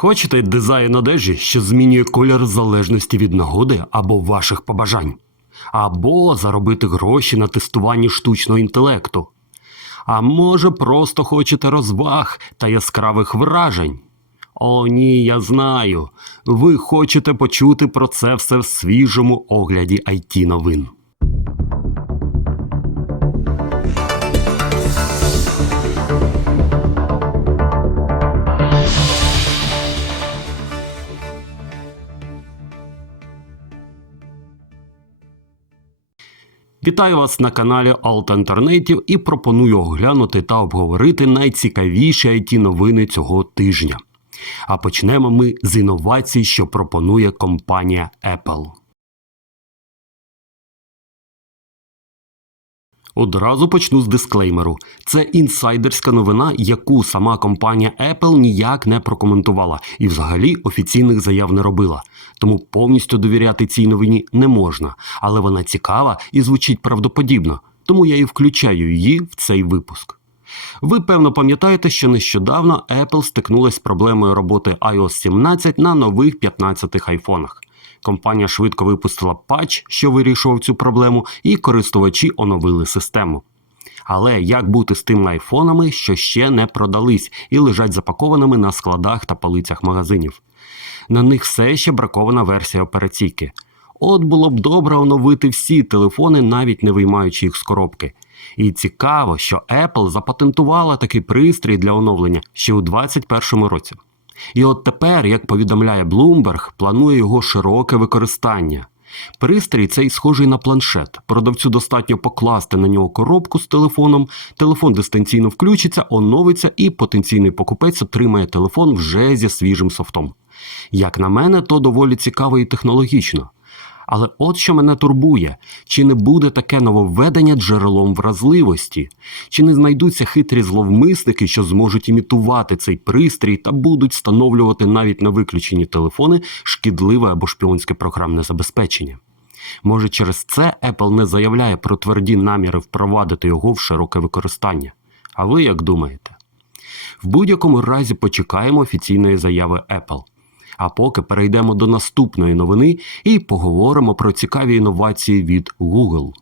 Хочете дизайн одежі, що змінює колір залежності від нагоди або ваших побажань? Або заробити гроші на тестуванні штучного інтелекту? А може, просто хочете розваг та яскравих вражень? О, ні, я знаю. Ви хочете почути про це все в свіжому огляді it новин. Вітаю вас на каналі Алтантернетів і пропоную оглянути та обговорити найцікавіші it новини цього тижня. А почнемо ми з інновацій, що пропонує компанія Apple. Одразу почну з дисклеймеру. Це інсайдерська новина, яку сама компанія Apple ніяк не прокоментувала і взагалі офіційних заяв не робила. Тому повністю довіряти цій новині не можна, але вона цікава і звучить правдоподібно, тому я і включаю її в цей випуск. Ви певно пам'ятаєте, що нещодавно Apple стикнулася з проблемою роботи iOS 17 на нових 15 айфонах. Компанія швидко випустила патч, що вирішував цю проблему, і користувачі оновили систему. Але як бути з тими айфонами, що ще не продались і лежать запакованими на складах та полицях магазинів? На них все ще бракована версія операційки. От було б добре оновити всі телефони, навіть не виймаючи їх з коробки. І цікаво, що Apple запатентувала такий пристрій для оновлення ще у 2021 році. І от тепер, як повідомляє Bloomberg, планує його широке використання. Пристрій цей схожий на планшет. Продавцю достатньо покласти на нього коробку з телефоном, телефон дистанційно включиться, оновиться, і потенційний покупець отримає телефон вже зі свіжим софтом. Як на мене, то доволі цікаво і технологічно. Але от що мене турбує: чи не буде таке нововведення джерелом вразливості? Чи не знайдуться хитрі зловмисники, що зможуть імітувати цей пристрій та будуть встановлювати навіть на виключені телефони шкідливе або шпіонське програмне забезпечення? Може, через це Apple не заявляє про тверді наміри впровадити його в широке використання? А ви як думаєте? В будь-якому разі почекаємо офіційної заяви Apple. А поки перейдемо до наступної новини і поговоримо про цікаві інновації від Google.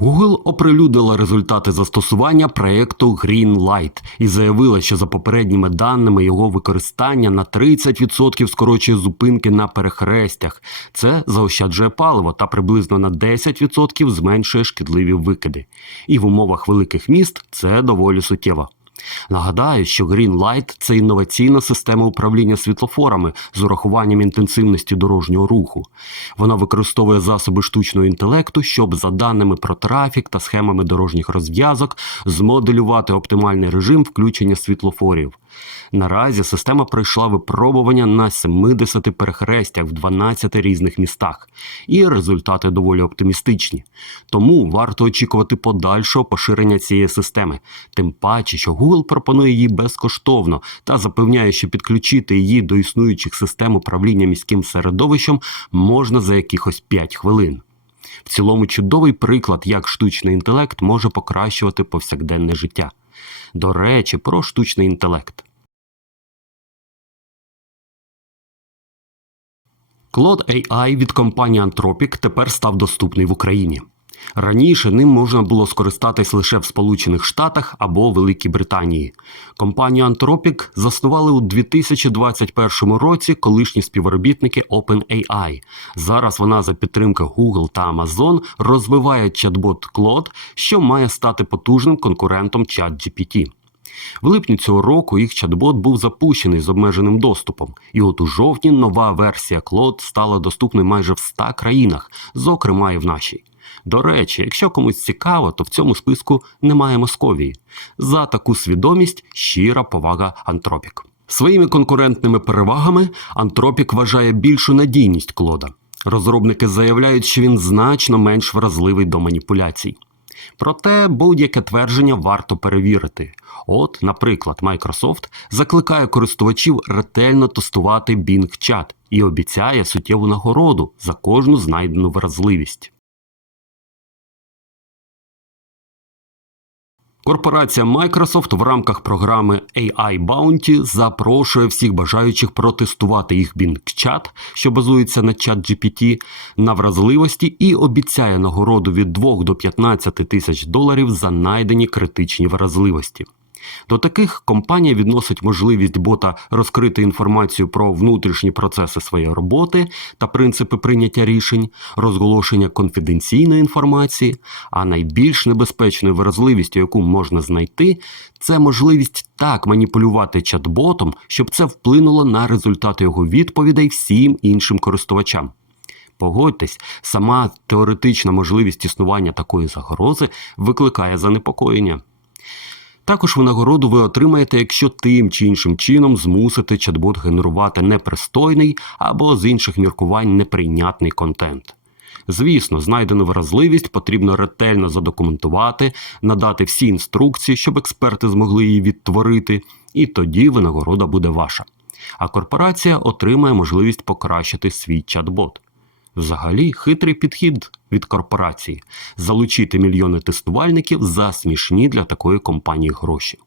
Google оприлюднила результати застосування проєкту Greenlight і заявила, що за попередніми даними його використання на 30% скорочує зупинки на перехрестях. Це заощаджує паливо та приблизно на 10% зменшує шкідливі викиди. І в умовах великих міст це доволі суттєво. Нагадаю, що Greenlight – це інноваційна система управління світлофорами з урахуванням інтенсивності дорожнього руху. Вона використовує засоби штучного інтелекту, щоб за даними про трафік та схемами дорожніх розв'язок змоделювати оптимальний режим включення світлофорів. Наразі система пройшла випробування на 70 перехрестях в 12 різних містах, і результати доволі оптимістичні. Тому варто очікувати подальшого поширення цієї системи, тим паче, що Google пропонує її безкоштовно та запевняє, що підключити її до існуючих систем управління міським середовищем можна за якихось 5 хвилин. В цілому чудовий приклад, як штучний інтелект може покращувати повсякденне життя. До речі, про штучний інтелект. Клод AI від компанії Anthropic тепер став доступний в Україні. Раніше ним можна було скористатись лише в Сполучених Штатах або Великій Британії. Компанію Anthropic заснували у 2021 році колишні співробітники OpenAI. Зараз вона за підтримки Google та Amazon розвиває чат-бот Claude, що має стати потужним конкурентом ChatGPT. В липні цього року їх чат-бот був запущений з обмеженим доступом, і от у жовтні нова версія Claude стала доступною майже в 100 країнах, зокрема і в нашій. До речі, якщо комусь цікаво, то в цьому списку немає Московії. За таку свідомість щира повага Антропік. Своїми конкурентними перевагами Антропік вважає більшу надійність Клода. Розробники заявляють, що він значно менш вразливий до маніпуляцій. Проте будь-яке твердження варто перевірити. От, наприклад, Microsoft закликає користувачів ретельно тестувати Bing Chat і обіцяє суттєву нагороду за кожну знайдену вразливість. Корпорація Microsoft в рамках програми AI Bounty запрошує всіх бажаючих протестувати їх Bing-чат, що базується на чат GPT, на вразливості і обіцяє нагороду від 2 до 15 тисяч доларів за найдені критичні вразливості. До таких компанія відносить можливість бота розкрити інформацію про внутрішні процеси своєї роботи та принципи прийняття рішень, розголошення конфіденційної інформації, а найбільш небезпечною вразливістю, яку можна знайти, це можливість так маніпулювати чат-ботом, щоб це вплинуло на результати його відповідей всім іншим користувачам. Погодьтесь, сама теоретична можливість існування такої загрози викликає занепокоєння. Також винагороду ви отримаєте, якщо тим чи іншим чином змусите чат-бот генерувати непристойний або з інших міркувань неприйнятний контент. Звісно, знайдену вразливість потрібно ретельно задокументувати, надати всі інструкції, щоб експерти змогли її відтворити, і тоді винагорода буде ваша. А корпорація отримає можливість покращити свій чат-бот. Взагалі, хитрий підхід від корпорації залучити мільйони тестувальників за смішні для такої компанії гроші.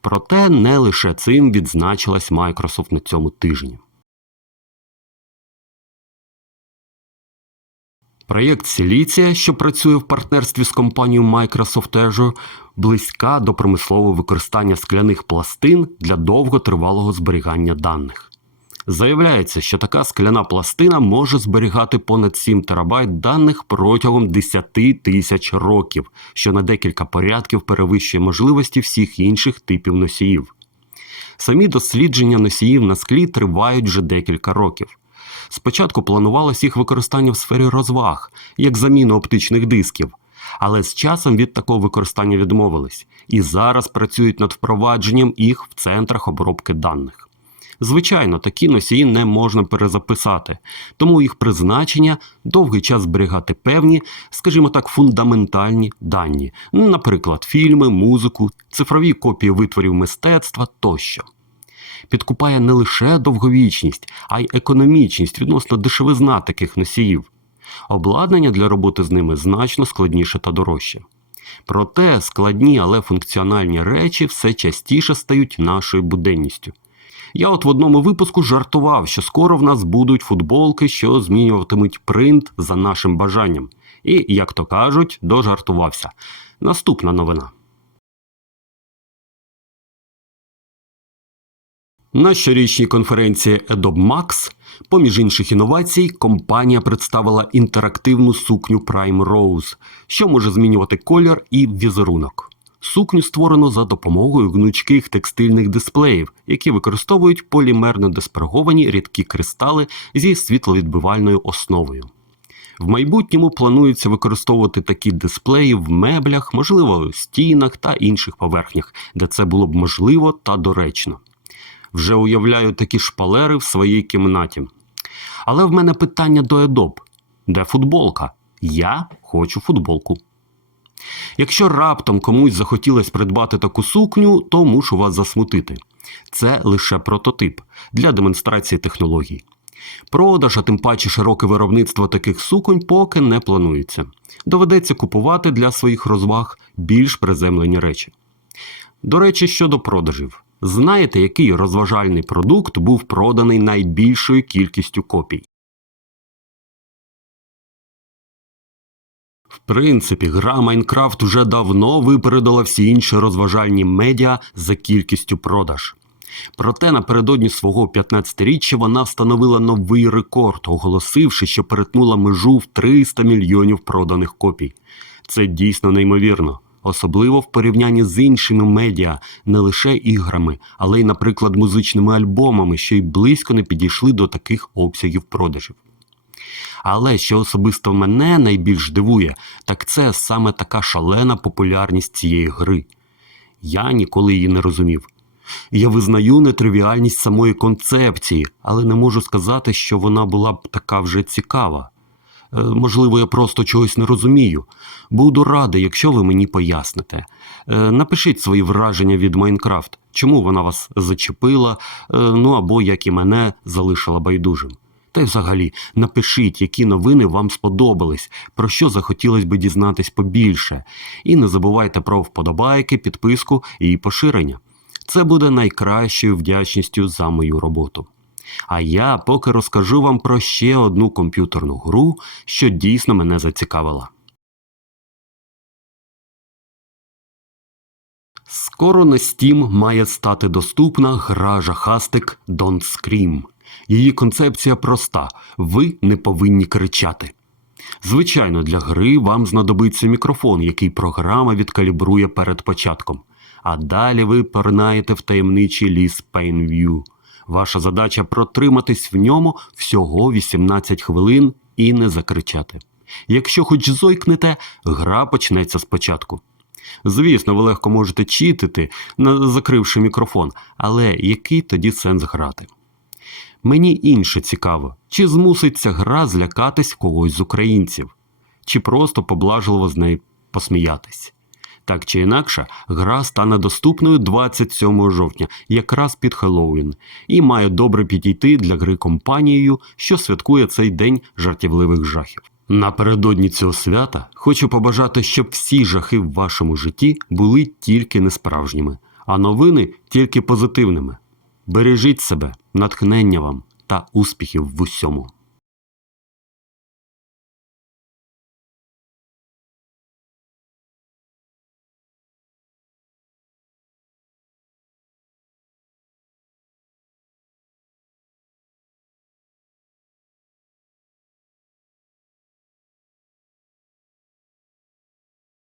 Проте не лише цим відзначилась Microsoft на цьому тижні. Проєкт Сіліція, що працює в партнерстві з компанією Microsoft Azure, близька до промислового використання скляних пластин для довготривалого зберігання даних. Заявляється, що така скляна пластина може зберігати понад 7 терабайт даних протягом 10 тисяч років, що на декілька порядків перевищує можливості всіх інших типів носіїв. Самі дослідження носіїв на склі тривають вже декілька років. Спочатку планувалось їх використання в сфері розваг, як заміну оптичних дисків, але з часом від такого використання відмовились і зараз працюють над впровадженням їх в центрах обробки даних. Звичайно, такі носії не можна перезаписати, тому їх призначення довгий час зберігати певні, скажімо так, фундаментальні дані, наприклад, фільми, музику, цифрові копії витворів мистецтва тощо. Підкупає не лише довговічність, а й економічність відносно дешевизна таких носіїв. Обладнання для роботи з ними значно складніше та дорожче. Проте складні, але функціональні речі все частіше стають нашою буденністю. Я от в одному випуску жартував, що скоро в нас будуть футболки, що змінюватимуть принт за нашим бажанням. І, як то кажуть, дожартувався. Наступна новина. На щорічній конференції Adobe Max, поміж інших інновацій, компанія представила інтерактивну сукню Prime Rose, що може змінювати колір і візерунок. Сукню створено за допомогою гнучких текстильних дисплеїв, які використовують полімерно десперговані рідкі кристали зі світловідбивальною основою. В майбутньому планується використовувати такі дисплеї в меблях, можливо, стінах та інших поверхнях, де це було б можливо та доречно. Вже уявляю такі шпалери в своїй кімнаті. Але в мене питання до Adobe. Де футболка? Я хочу футболку. Якщо раптом комусь захотілося придбати таку сукню, то мушу вас засмутити. Це лише прототип для демонстрації технологій. Продаж, а тим паче широке виробництво таких суконь поки не планується. Доведеться купувати для своїх розваг більш приземлені речі. До речі, щодо продажів. Знаєте, який розважальний продукт був проданий найбільшою кількістю копій? Принципі, гра Майнкрафт вже давно випередила всі інші розважальні медіа за кількістю продаж. Проте напередодні свого 15-річчя вона встановила новий рекорд, оголосивши, що перетнула межу в 300 мільйонів проданих копій. Це дійсно неймовірно, особливо в порівнянні з іншими медіа, не лише іграми, але й, наприклад, музичними альбомами, що й близько не підійшли до таких обсягів продажів. Але що особисто мене найбільш дивує, так це саме така шалена популярність цієї гри. Я ніколи її не розумів. Я визнаю нетривіальність самої концепції, але не можу сказати, що вона була б така вже цікава. Е, можливо, я просто чогось не розумію. Буду радий, якщо ви мені поясните. Е, напишіть свої враження від Майнкрафт, чому вона вас зачепила, е, ну або як і мене залишила байдужим. Та й взагалі напишіть, які новини вам сподобались, про що захотілось би дізнатись побільше. І не забувайте про вподобайки, підписку і поширення. Це буде найкращою вдячністю за мою роботу. А я поки розкажу вам про ще одну комп'ютерну гру, що дійсно мене зацікавила. Скоро на Steam має стати доступна гра жахастик Don't Scream. Її концепція проста: ви не повинні кричати. Звичайно, для гри вам знадобиться мікрофон, який програма відкалібрує перед початком. А далі ви поринаєте в таємничий ліс Painview. Ваша задача протриматись в ньому всього 18 хвилин і не закричати. Якщо хоч зойкнете, гра почнеться спочатку. Звісно, ви легко можете читити, закривши мікрофон, але який тоді сенс грати? Мені інше цікаво, чи змусить ця гра злякатись когось з українців, чи просто поблажливо з неї посміятись. Так чи інакше, гра стане доступною 27 жовтня, якраз під Хеллоуін, і має добре підійти для гри компанією, що святкує цей день жартівливих жахів. Напередодні цього свята хочу побажати, щоб всі жахи в вашому житті були тільки несправжніми, а новини тільки позитивними. Бережіть себе, натхнення вам та успіхів в усьому.